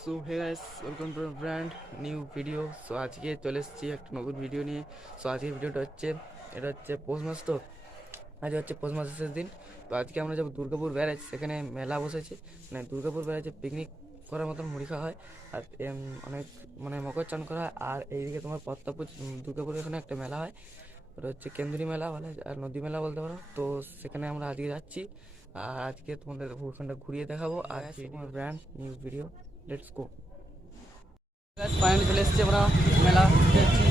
So hey guys, welcome to brand new video. So আজকে চলে এসেছি একটা নতুন ভিডিও নিয়ে। সো আজকের ভিডিওটা হচ্ছে, এটা হচ্ছে পৌষ মাস। তো আজ হচ্ছে পৌষ মাসের শেষ দিন। তো আজকে আমরা যাবো দুর্গাপুর ব্যারাজ, সেখানে মেলা বসেছে। মানে দুর্গাপুর ব্যারাজে পিকনিক করার মতন মুড়ি খাওয়া হয়, আর অনেক মকর চান করা হয়। আর এইদিকে তোমার পদ্মাপুর দুর্গাপুরের এখানে একটা মেলা হয়, ওটা হচ্ছে কেন্দ্রী মেলা বলে, আর নদী মেলা বলতে পারো। তো সেখানে আমরা আজকে যাচ্ছি, আর আজকে তোমাদের ওখানটা ঘুরিয়ে দেখাবো। আর তোমার brand new video, let's go. Finally চলে এসেছি আমরা মেলা দেখছি।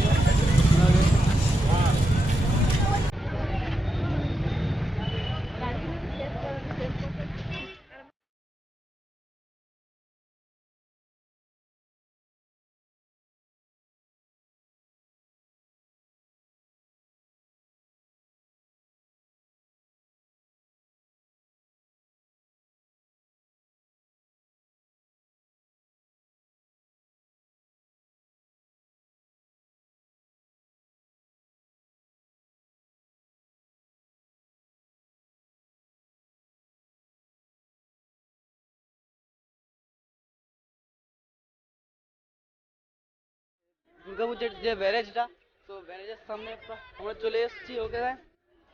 দুর্গাপুর যে ব্যারেজটা, তো ব্যারেজের সামনে আমরা চলে এসেছি। ওকে,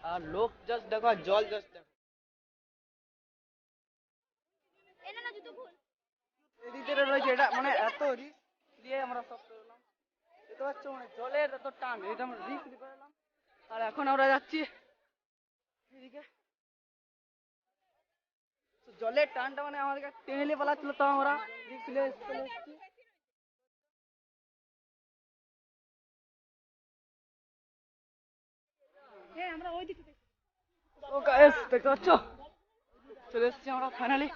আর লোক জাস্ট দেখো, আর জল জাস্ট দেখো। এদিকে রয়েছে, এটা মানে এত রিস্ক দিয়ে আমরা সব করলাম, দেখতে পাচ্ছ, মানে জলের এত টান, এটা আমরা রিস্ক দিয়ে করলাম। আর এখন আমরা যাচ্ছি এদিকে, জলের টানটা মানে আমাদেরকে টেনে নিয়ে পালাচ্ছিল, তো আমরা রিস্ক নিয়ে চলে এসেছি। ও গাইস, দেখতে পাচ্ছ, চলে এসেছি আমরা ফাইনালি।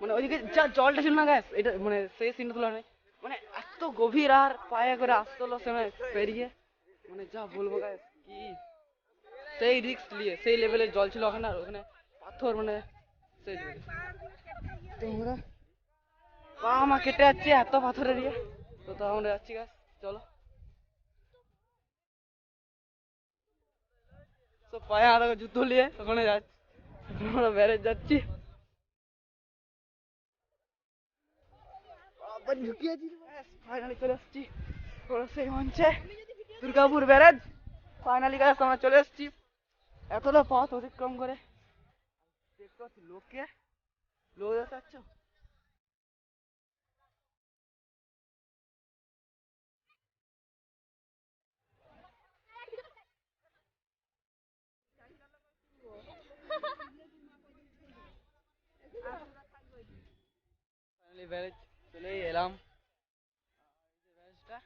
মানে ওইদিকে যা জলটা ছিল না গ্যাস, এটা মানে সেই সিনটা তুলে নেই, মানে এত গভীর, আর পায়ে করে আসতে হলো সে পেরিয়ে, মানে যা বলবো গ্যাস, কি সেই রিস্ক নিয়ে সেই লেভেলের জল ছিল ওখানে। আর ওখানে পাথর, মানে সেই তোমরা পা আমার কেটে যাচ্ছে এত পাথরের ইয়ে। তো আমরা যাচ্ছি গ্যাস, চলো। তো পায়ে আর জুতো নিয়ে ওখানে যাচ্ছি, আমরা ব্যারেজ যাচ্ছি। ফাইনালি চলে এসেছি সেই মঞ্চে, দুর্গাপুর ব্যারেজ। ফাইনালি গাইস আমরা চলে এসেছি এতটা পথ অতিক্রম করে। দেখতে পাচ্ছি লোককে, লোক দেখতে পাচ্ছ, ফাইনালি ব্যারেজ চলে এলাম। ব্যারেজটা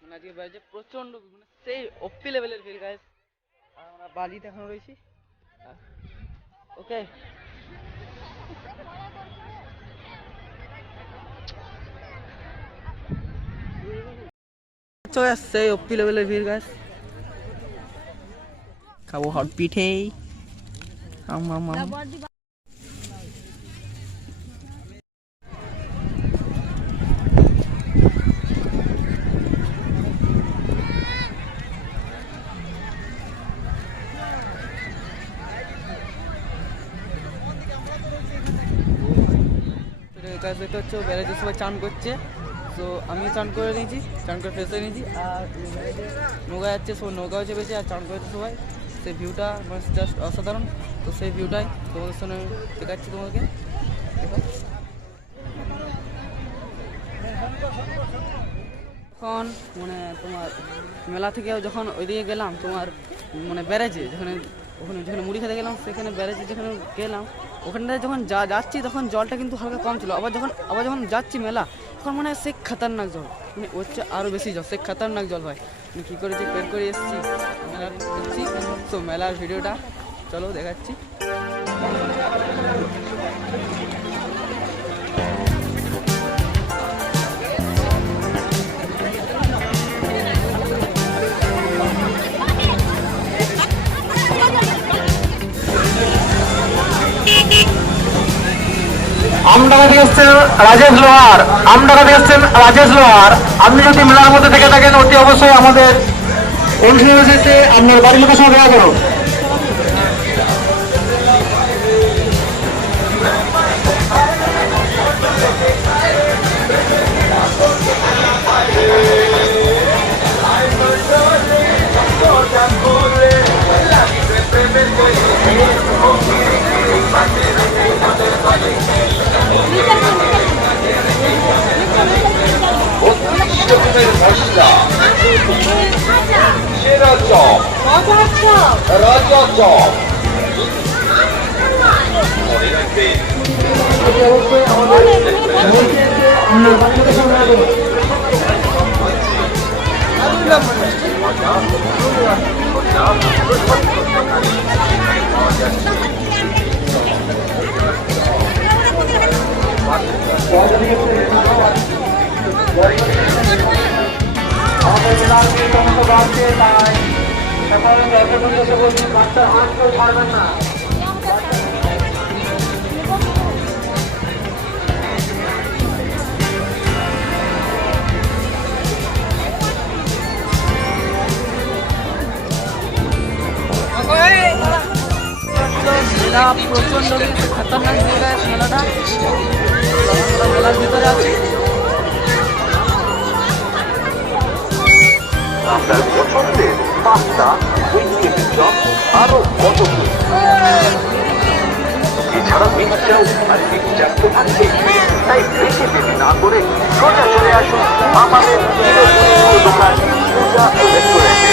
মানে আজকে ব্যারেজে প্রচন্ড, মানে সেই ওপি লেভেলের ভিড় গাইস। আর আমরা বালিতে এখন রয়েছি। ওকে, সেই ওপি লেভেলের ভিড় গাইস। খাবো হট পিঠে। দেখতে হচ্ছে ব্যারেজে সবাই চান করছে, তো আমিও চান করে নিয়েছি, চান করে ফ্রেশ হয়ে নিয়েছি। আর নৌকা যাচ্ছে, সব নৌকাও চেপেছে আর চান করেছে সবাই। সেই ভিউটা মানে জাস্ট অসাধারণ। তো সেই ভিউটাই তোমাদের সঙ্গে দেখাচ্ছি তোমাকে। এখন মানে তোমার মেলা থেকে যখন ওইদিকে গেলাম, তোমার মানে ব্যারেজে যেখানে মুড়ি খেতে গেলাম, সেখানে ব্যারেজে যেখানে গেলাম, ওখানটায় যখন যাচ্ছি তখন জলটা কিন্তু হালকা কম ছিল। আবার যখন যাচ্ছি মেলা, তখন মানে সে খাতারনাক জল, মানে হচ্ছে আরও বেশি জল, সে খাতারনাক জল হয়। মানে কী করে যে বের করে এসেছি মেলার দেখছি। তো মেলার ভিডিওটা চলো দেখাচ্ছি। আমডাঙ্গা থেকে এসছেন রাজেশ লোহার, আমডাঙ্গা থেকে এসছেন রাজেশ লোহার। আপনি যদি মেলার মধ্যে থেকে থাকেন, অতি অবশ্যই আমাদের অনুষ্ঠানে আপনার বাড়ির লোকের সঙ্গে দেখা করুন। চপ। অতি অবশ্যই আমাদের আপনার বাড়ির লোকেশন দেওয়া করুন। আমাদের জেলার যে সমস্ত বাড়ছে তাই সকল দর্শকদের কাছে বলছি বাচ্চার হাত কেউ ছাড়বেন না। মেলা প্রচন্ড খতরনাক জায়গা মেলাটা, আমরা মেলার ভিতরে আছি। আপনার পছন্দের পাস্তা, উইংচিলি চপ, আরো কত কি। এছাড়া মিক্সচার আর মিক্সচার তো থাকবেই। তাই বেশি দেরি না করে সোজা চলে আসুন আমাদের দোকান পূজা রেস্টুরেন্টে।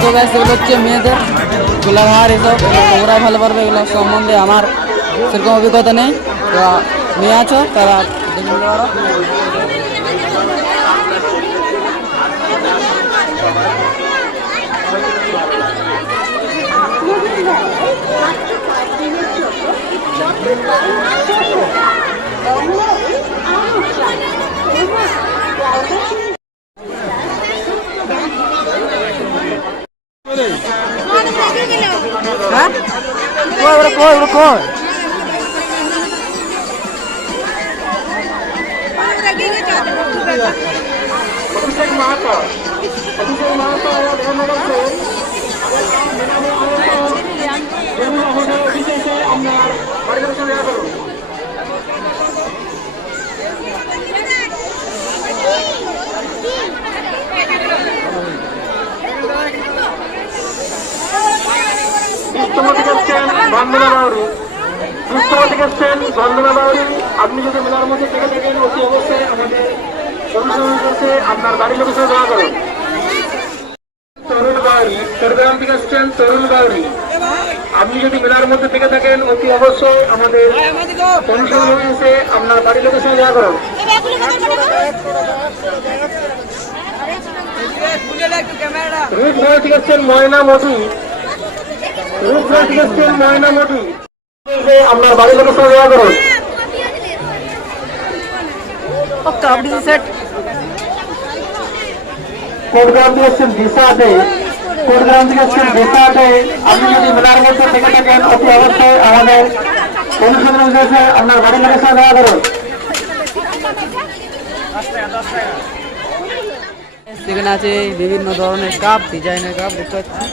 তো গাইস এগুলো হচ্ছে মেয়েদের গোলার হার, এসব ওরাই ভালো পারবে, এগুলো সম্বন্ধে আমার সেরকম অভিজ্ঞতা নেই। তো মেয়ে আছো তারা দেখে নিতে পারো। হ্যাঁ কই অভিষেক মাহাতো অভিষেকে আপনার বাড়ির লোকেশন দেওয়া করুন। বন্দনা বাউরি, সুস্থমতি গেছেন বন্দনা বাউরি। আপনি যদি মেলার মধ্যে থেকে থাকেন অতি অবশ্যই আমাদের অনুসরণ করতে আপনার বাড়ির লোকেশন দেওয়া করুন। তরুণ বাউরি, চট্টগ্রাম থেকে আসছেন তরুণ বাউরি। আপনি যদি মেলার মধ্যে থেকে থাকেন অতি অবশ্যই আমাদের অনুসরণ হয়েছে আপনার বাড়ির লোকেশন দেওয়া করুন। রূপগড় থেকে আসছেন ময়না মধু, রূপগড় থেকে আসছেন ময়না মধু। আপনার বাড়ির লোকেশন দেওয়া করুন। কাবডি সেট কোটগ্রাম থেকে আসছেন দিশাতে, কোটগ্রাম থেকে আসছেন দিশাতে। আপনি যদি মেলার মধ্যে থেকে থাকেন অতি অবশ্যই আমাদের অনুসরণ হয়েছে আপনার বাড়ির লোকেশন দেওয়া করুন। সেখানে আছে বিভিন্ন ধরনের কাপ, ডিজাইনের কাপ দেখতে পাচ্ছি।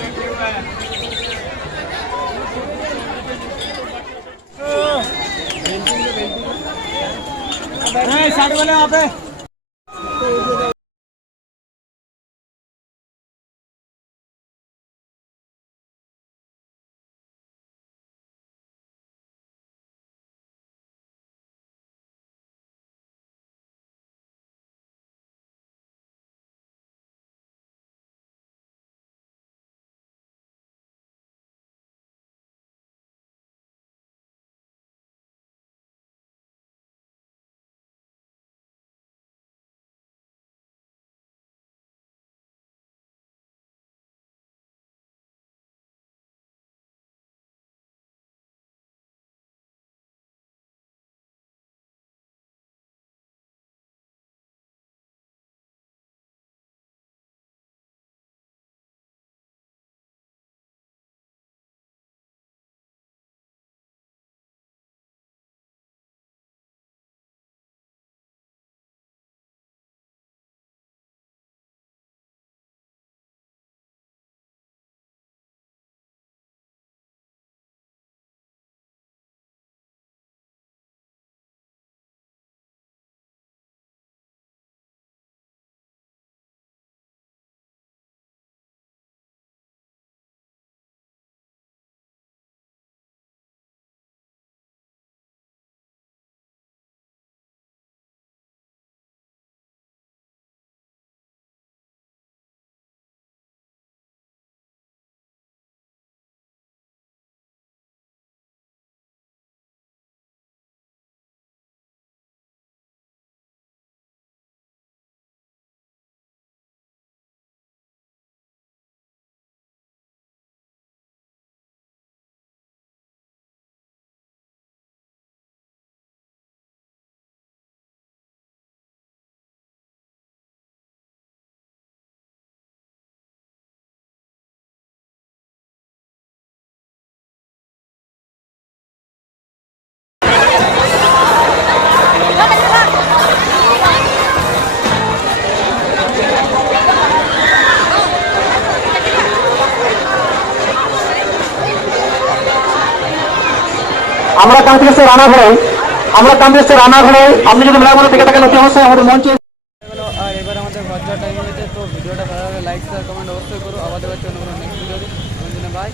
আমরা কান্তি এসছে রানাঘড়াই, আপনি যদি মেলার মধ্যে থেকে থাকেন অতি অবশ্যই আমাদের মঞ্চে। আর এবার আমাদের ঘর যাওয়ার টাইম হয়েছে, তো ভিডিওটা ভালো লাগলে লাইক শেয়ার কমেন্ট অবশ্যই করো। আবার দেখা হচ্ছে অন্য কোনো নেক্সট ভিডিওতে। বাই।